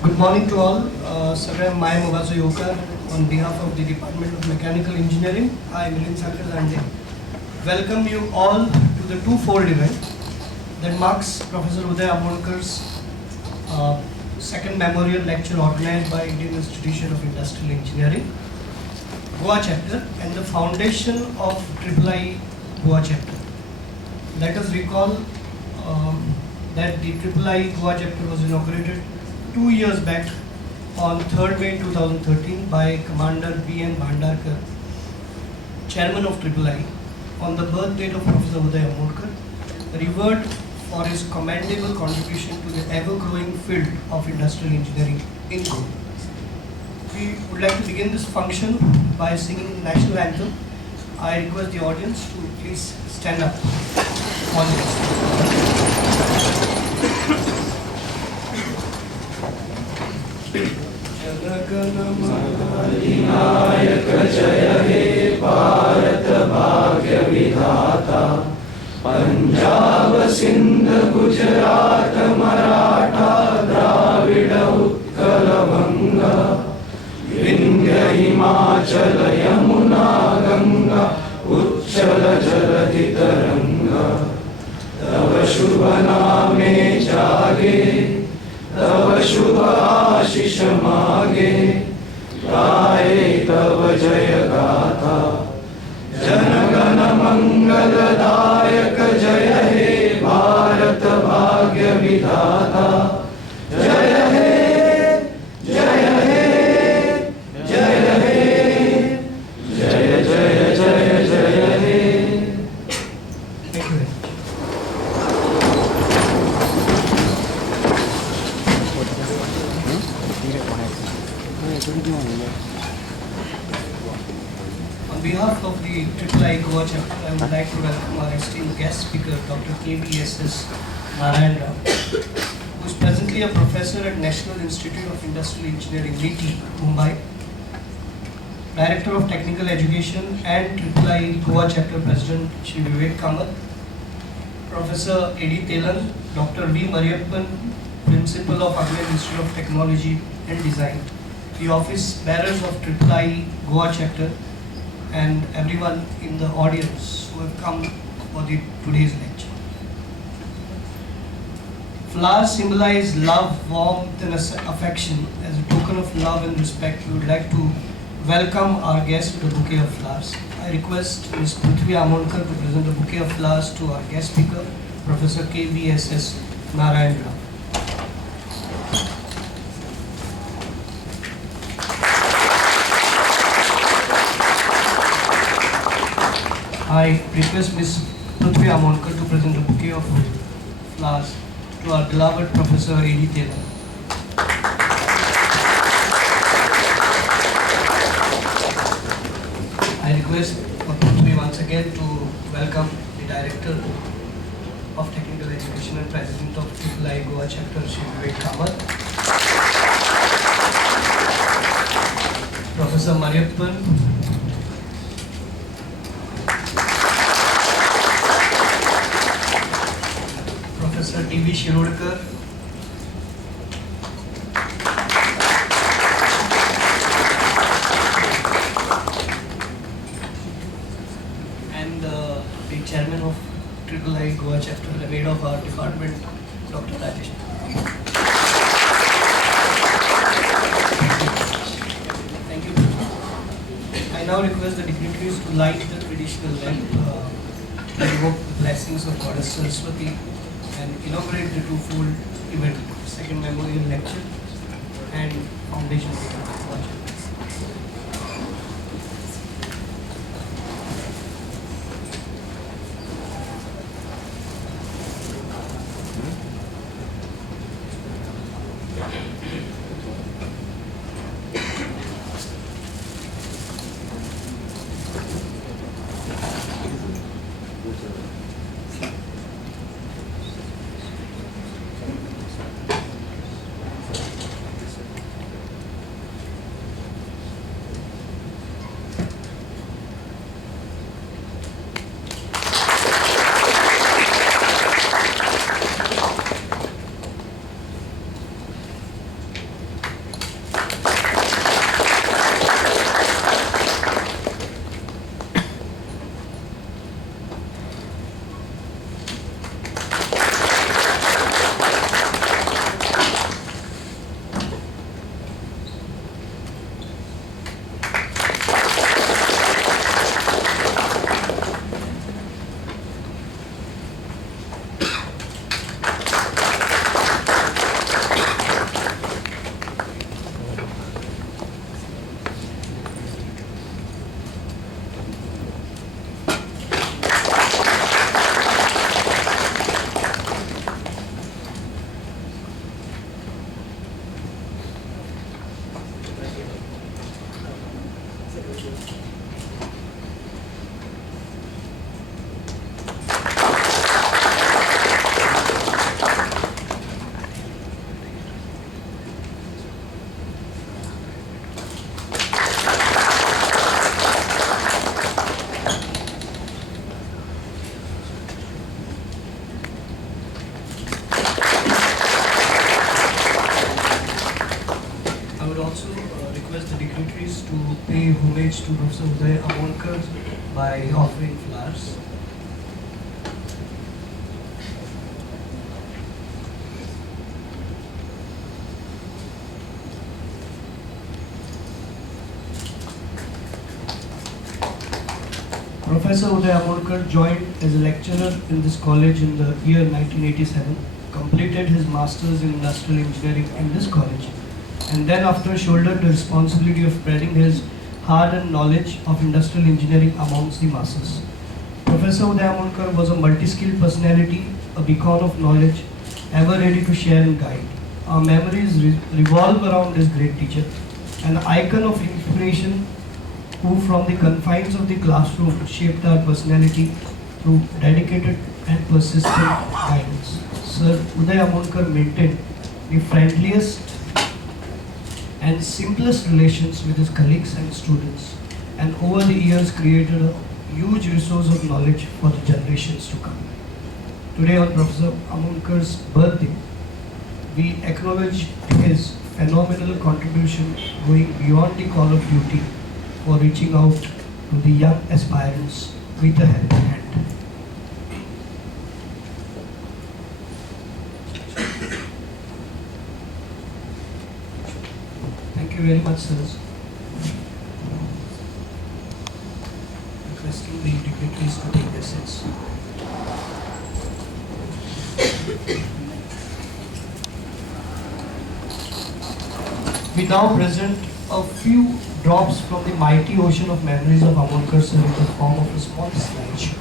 Good morning to all. Sir, I am Mubazu Yokar on behalf of the Department of Mechanical Engineering. I, Milind Sakar Zande, welcome you all to the two-fold event that marks Professor Uday Amolkar's second memorial lecture organized by Indian Institution of Industrial Engineering, Goa chapter, and the foundation of III Goa chapter. Let us recall that the III Goa chapter was inaugurated 2 years back on 3rd May 2013 by Commander B.N. Bhandarkar, Chairman of III, on the birth date of Professor Uday Amolkar, revered for his commendable contribution to the ever-growing field of industrial engineering in Goa. We would like to begin this function by singing the national anthem. I request the audience to please stand up on this. अधिनायक जय हे भारत भाग्य विधाता पंजाब सिंध गुजरात मराठा द्राविड उत्कल बंगा विंध्य हिमाचल यमुना गंगा उच्चल जलधि तरंगा तव शुभ नामे जागे तव शुभ आशीष मागे गाए तव जय गाथा जनगण मंगलदायक जय हे भारत भाग्य विधाता जय हे जय हे जय हे जय जय जय जय हे. On behalf of the III Goa chapter, I would like to welcome our esteemed guest speaker, Dr. KVSS Narayan Rao, who is presently a professor at National Institute of Industrial Engineering, NITI, Mumbai, Director of Technical Education and III Goa chapter President Shri Vivek Kamath, Professor A.D. Telan, Dr. V. Mariyappan, Principal of Agnes Institute of Technology and Design, the office bearers of III Goa chapter, and everyone in the audience who have come for today's lecture. Flowers symbolize love, warmth and affection. As a token of love and respect, we would like to welcome our guest with a bouquet of flowers. I request Ms. Prithvi Amolkar to present a bouquet of flowers to our guest speaker, Professor KVSS Narayan Rao. I request Ms. Prithvi Amolkar to present a bouquet of flowers to our beloved Professor A.D. Taylor. I request Prithvi once again to welcome the Director of Technical Education and President of III Goa chapter, Shri Vivek Kamath, Professor Mariyappan, Professor D.V. Shirodkar, and the Chairman of III Goa chapter, the head of our department, Dr. Rajesh. Thank you. I now request the dignitaries to light the traditional lamp, invoke the blessings of Goddess Saraswati, and inaugurate the two-fold event, second memorial lecture and foundation project. pay homage to Professor Uday Amonkar by offering flowers. Professor Uday Amonkar joined as a lecturer in this college in the year 1987, completed his Masters in Industrial Engineering in this college, and then after shouldered the responsibility of spreading his hard-earned knowledge of industrial engineering amongst the masses. Professor Uday Amonkar was a multi-skilled personality, a beacon of knowledge, ever ready to share and guide. Our memories revolve around this great teacher, an icon of inspiration who from the confines of the classroom shaped our personality through dedicated and persistent guidance. Sir Uday Amonkar maintained the friendliest and simplest relations with his colleagues and students, and over the years created a huge resource of knowledge for the generations to come. Today on Professor Amonkar's birthday, we acknowledge his phenomenal contribution going beyond the call of duty for reaching out to the young aspirants with a helping hand. Thank you very much, sirs. Requesting the dignitaries to take their seats. We now present a few drops from the mighty ocean of memories of Amonkar sir in the form of a small slideshow.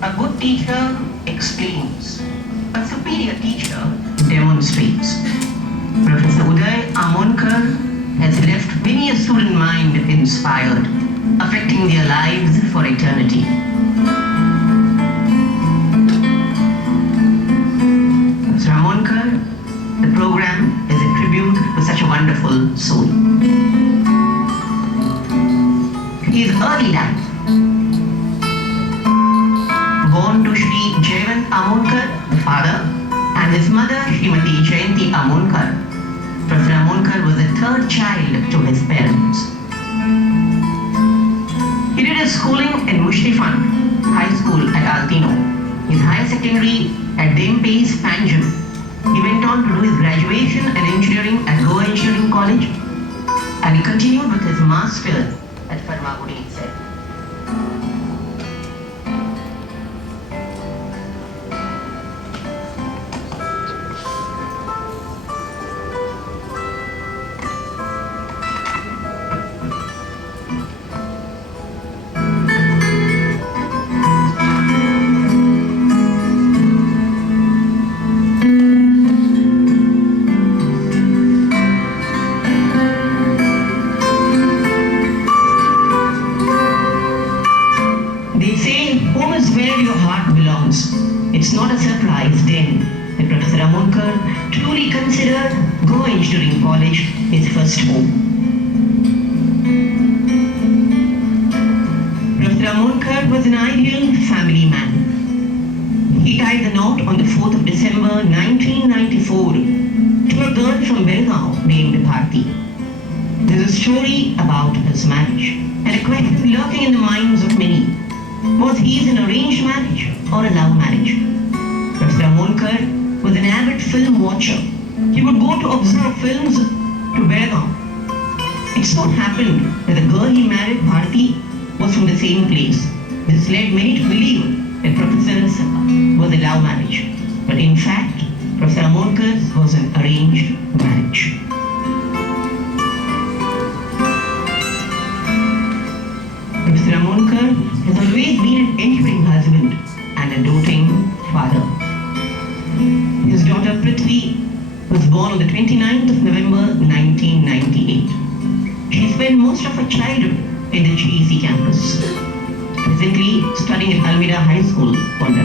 A good teacher explains. A superior teacher demonstrates. Professor Uday Amonkar has left many a student mind inspired, affecting their lives for eternity. Professor Amonkar, the program is a tribute to such a wonderful soul. His early life. Born to Shri Jayavant Amonkar, the father, and his mother Srimati Jayanti Amonkar, Professor Amonkar was the third child to his parents. He did his schooling in Mushrifan High School at Altino, his higher secondary at Dempais, Panjim. He went on to do his graduation in engineering at Goa Engineering College, and he continued with his master's at Farmagudi itself. It's not a surprise then that Professor Amonkar truly considered Goa Engineering College his first home. Professor Amonkar was an ideal family man. He tied the knot on the 4th of December 1994 to a girl from Belgaum named Bharti. There's a story about his marriage, and a question lurking in the minds of many. Was he an arranged marriage or a love marriage? Professor Amonkar was an avid film watcher. He would go to observe films to Belgaum. It so happened that the girl he married, Bharti, was from the same place. This led many to believe that Professor's was a love marriage. But in fact, Professor Amonkar's was an arranged marriage. Professor Amonkar has always been an enduring husband and a doting father. His daughter Prithvi was born on the 29th of November 1998. She spent most of her childhood in the GEC campus, presently studying at Almeida High School, Ponda.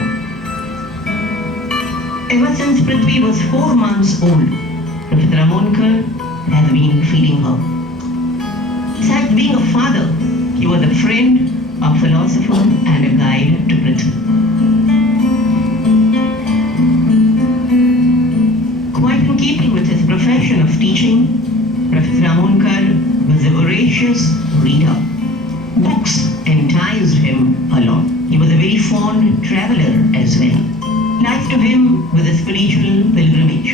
Ever since Prithvi was 4 months old, Professor Amonkar has been feeding her. Besides being a father, he was a friend, a philosopher, and a guide to Prithvi. Quite in keeping with his profession of teaching, Professor Amonkar was a voracious reader. Books enticed him a lot. He was a very fond traveler as well. Life to him was a spiritual pilgrimage.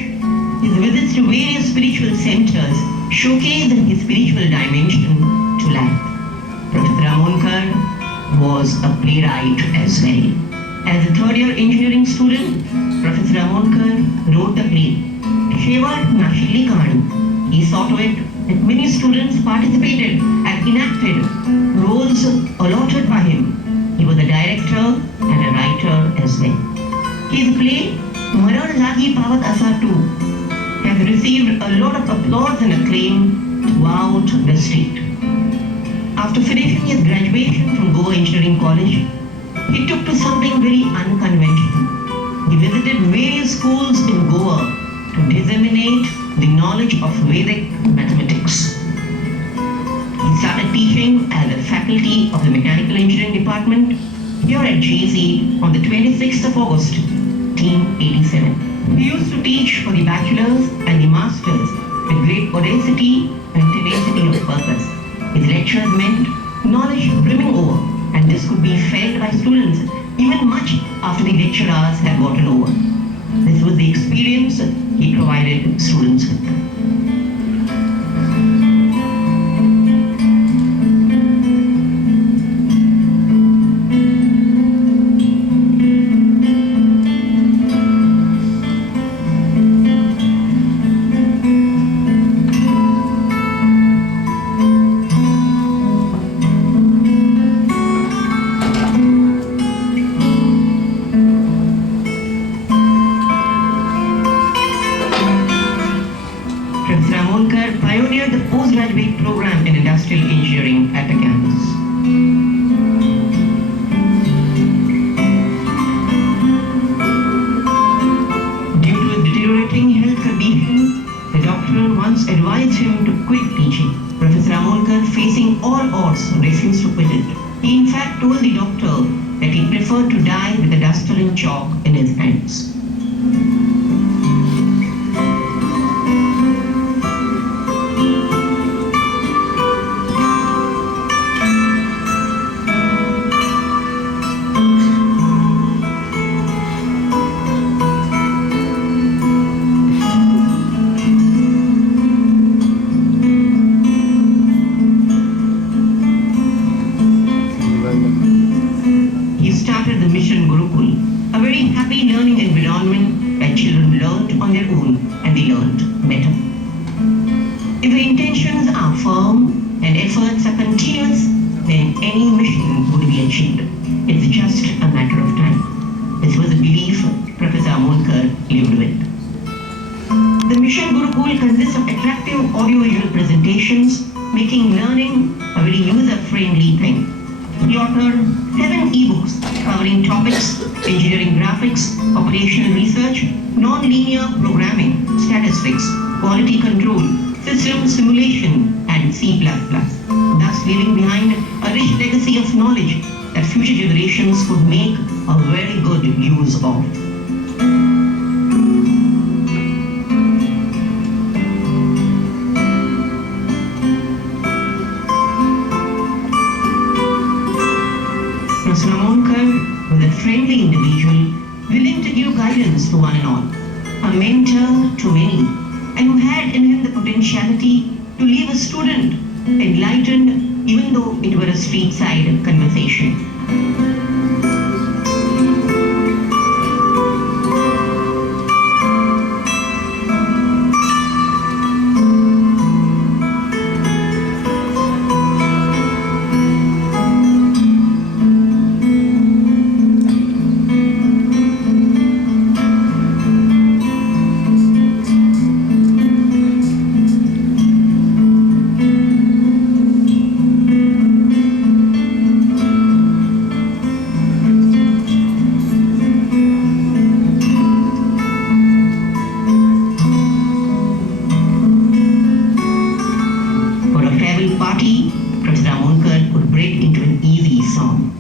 His visits to various spiritual centers showcased his spiritual dimension to life. Professor Amonkar was a playwright as well. As a third-year engineering student, Professor Amonkar wrote the play Shevat Nashili Kahani. He saw to it that many students participated and enacted roles allotted by him. He was a director and a writer as well. His play Marar Lagi Pavat Asa 2 has received a lot of applause and acclaim throughout the state. After finishing his graduation from Goa Engineering College, he took to something very unconventional. He visited various schools in Goa to disseminate the knowledge of Vedic mathematics. He started teaching as a faculty of the Mechanical Engineering Department here at GEC on the 26th of August, 1987. He used to teach for the bachelor's and the master's with great audacity and tenacity of purpose. His lectures meant knowledge brimming over, and this could be felt by students even much after the lecture hours had gotten over. This was the experience he provided students with. Pioneered the postgraduate program in industrial engineering at the campus. Due to his deteriorating health condition, the doctor once advised him to quit teaching. Professor Amonkar, facing all odds, refused to quit it. He in fact told the doctor that he preferred to die with a duster and chalk in his hands. He started the Mission Gurukul, a very happy learning environment where children learned on their own and they learned better. If the intentions are firm and efforts are continuous, then any mission would be achieved. It's just a matter of time. This was a belief Professor Amonkar lived with. The Mission Gurukul consists of attractive audiovisual presentations, making learning a very user-friendly thing. He authored 7 ebooks covering topics engineering graphics, electronics, operational research, non-linear programming, statistics, quality control, system simulation, and C++, thus leaving behind a rich legacy of knowledge that future generations could make a very good use of. Professor Ramonkar was a friendly individual, willing to give guidance to one and all, a mentor to many, and who had in him the potentiality to leave a student enlightened even though it were a street-side conversation. Party, Professor Ramonkar could break into an easy song.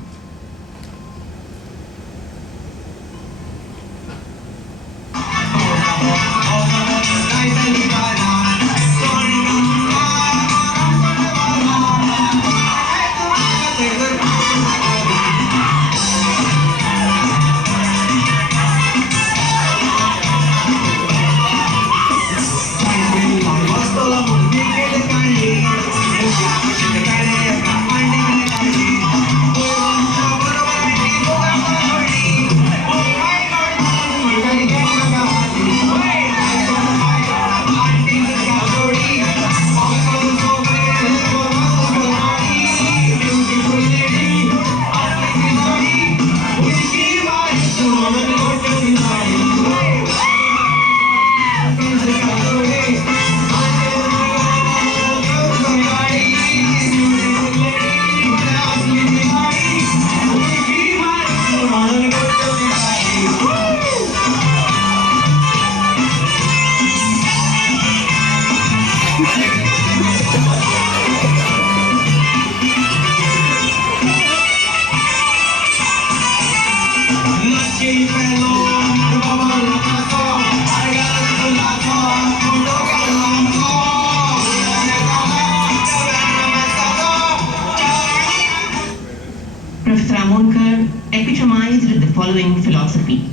Professor Ramonkar epitomized the following philosophy.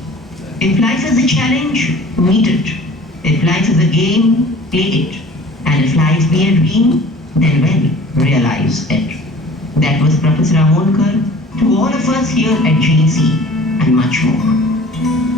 If life is a challenge, meet it. If life is a game, play it. And if life be a dream, then well, realize it. That was Professor Ramonkar to all of us here at JC and much more.